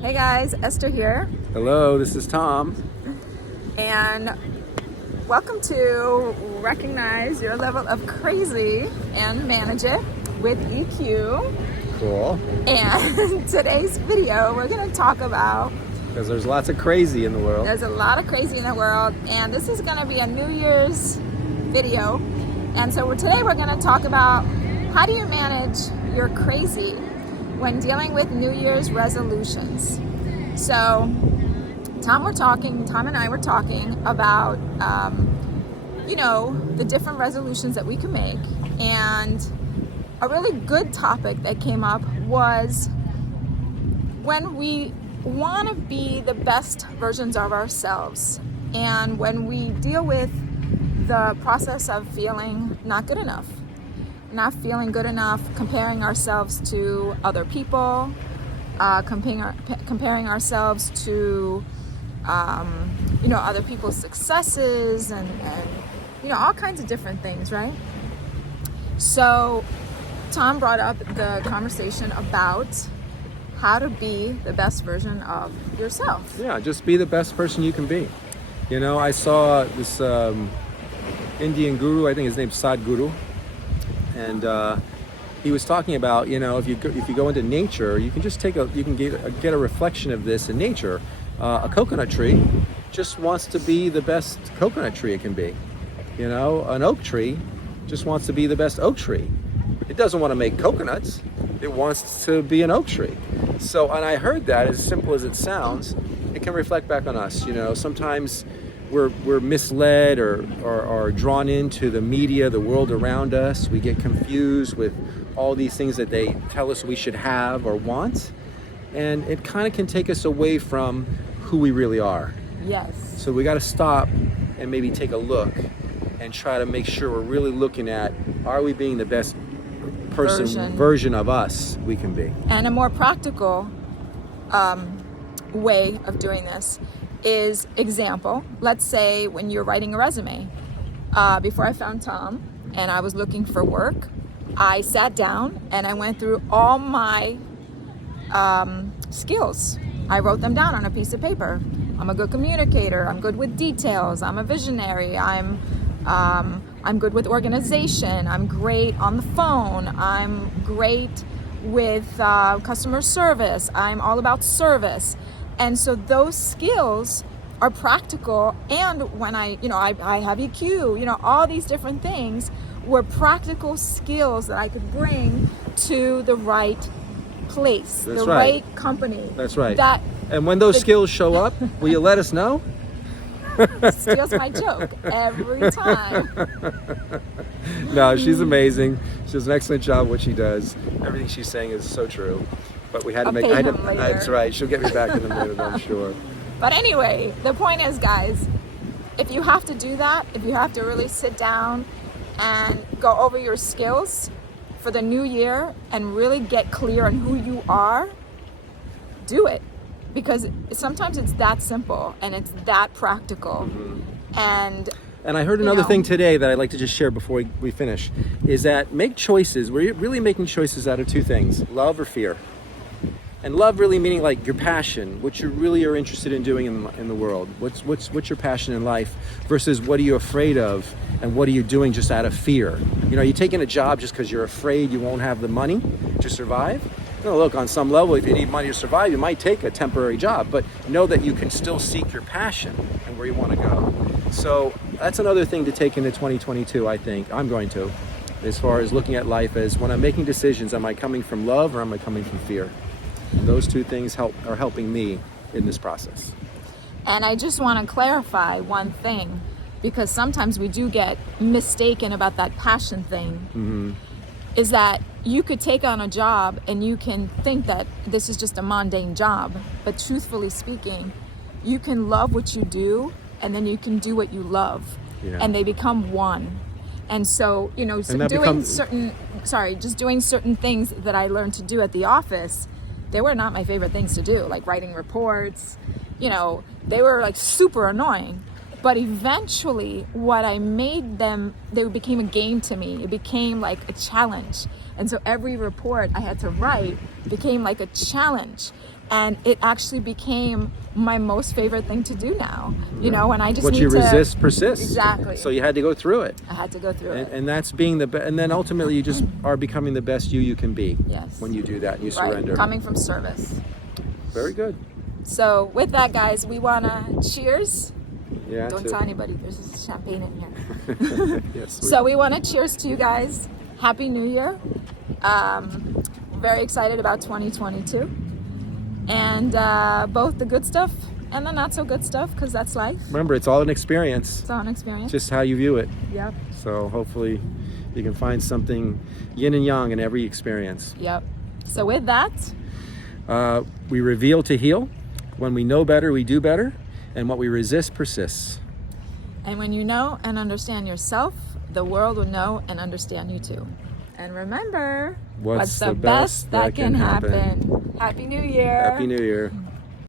Hey guys, Esther here, Hello, this is Tom. and welcome to Recognize Your Level of Crazy and Manage It with EQ. Cool. And today's video, we're going to talk about, Because there's lots of crazy in the world. there's a lot of crazy in the world, and this is going to be a New Year's video. And so today we're going to talk about how do you manage your crazy when dealing with New Year's resolutions. So Tom and I were talking about, the different resolutions that we can make. And a really good topic that came up was when we want to be the best versions of ourselves, and when we deal with the process of feeling not feeling good enough, comparing ourselves to other people, comparing ourselves to other people's successes and all kinds of different things, right? So Tom brought up the conversation about how to be the best version of yourself. Yeah, just be the best person you can be. I saw this Indian guru, I think his name's Sadhguru, and he was talking about, if you go into nature, you can just get a reflection of this in nature. A coconut tree just wants to be the best coconut tree it can be. An oak tree just wants to be the best oak tree. It doesn't want to make coconuts. It wants to be an oak tree. So, and I heard that, as simple as it sounds, it can reflect back on us. Sometimes we're misled or drawn into the media, the world around us. We get confused with all these things that they tell us we should have or want. And it kind of can take us away from who we really are. Yes. So we got to stop and maybe take a look and try to make sure we're really looking at, are we being the best version of us we can be? And a more practical way of doing this is, example, let's say when you're writing a resume. Before I found Tom and I was looking for work, I sat down and I went through all my skills. I wrote them down on a piece of paper. I'm a good communicator. I'm good with details. I'm a visionary. I'm good with organization. I'm great on the phone. I'm great with customer service. I'm all about service. And so those skills are practical. And when I have EQ, all these different things were practical skills that I could bring to the right place, right company. That's right. That, and when those skills show up, will you let us know? Steals my joke every time. No, she's amazing. She does an excellent job what she does. Everything she's saying is so true. But we had to that's right. She'll get me back in a minute, I'm sure. But anyway, the point is, guys, if you have to do that, if you have to really sit down and go over your skills for the new year and really get clear on who you are, do it. Because sometimes it's that simple and it's that practical. Mm-hmm. And I heard another thing today that I'd like to just share before we finish, is that make choices. We're really making choices out of two things, love or fear. And love really meaning like your passion, what you really are interested in doing in the world. What's your passion in life versus what are you afraid of and what are you doing just out of fear? You're taking a job just because you're afraid you won't have the money to survive. Look, on some level, if you need money to survive, you might take a temporary job, but know that you can still seek your passion and where you want to go. So that's another thing to take into 2022, I think. I'm going to, as far as looking at life as when I'm making decisions, am I coming from love or am I coming from fear? And those two things are helping me in this process. And I just want to clarify one thing, because sometimes we do get mistaken about that passion thing. Mm-hmm. Is that you could take on a job and you can think that this is just a mundane job, but truthfully speaking, you can love what you do and then you can do what you love, and they become one. And so, doing certain things that I learned to do at the office, they were not my favorite things to do, like writing reports. They were like super annoying. But eventually, what I made them, they became a game to me. It became like a challenge. And so every report I had to write became like a challenge. And it actually became my most favorite thing to do now. You know, when I just What need you to resist persists. Exactly. So you had to go through it. I had to go through it. And that's being and then ultimately you just are becoming the best you can be. Yes. When you do that, you Right. surrender. Coming from service. Very good. So with that, guys, we wanna cheers. Yeah. Don't to- tell anybody. There's champagne in here. yes. So we want to cheers to you guys. Happy New Year. Very excited about 2022. And both the good stuff and the not so good stuff, because that's life. Remember, it's all an experience. It's all an experience. Just how you view it. Yep. So hopefully you can find something yin and yang in every experience. Yep. So with that, We reveal to heal. When we know better, we do better. And what we resist persists. and when you know and understand yourself, the world will know and understand you too. And remember, What's the best that can happen? Happy New Year. Happy New Year.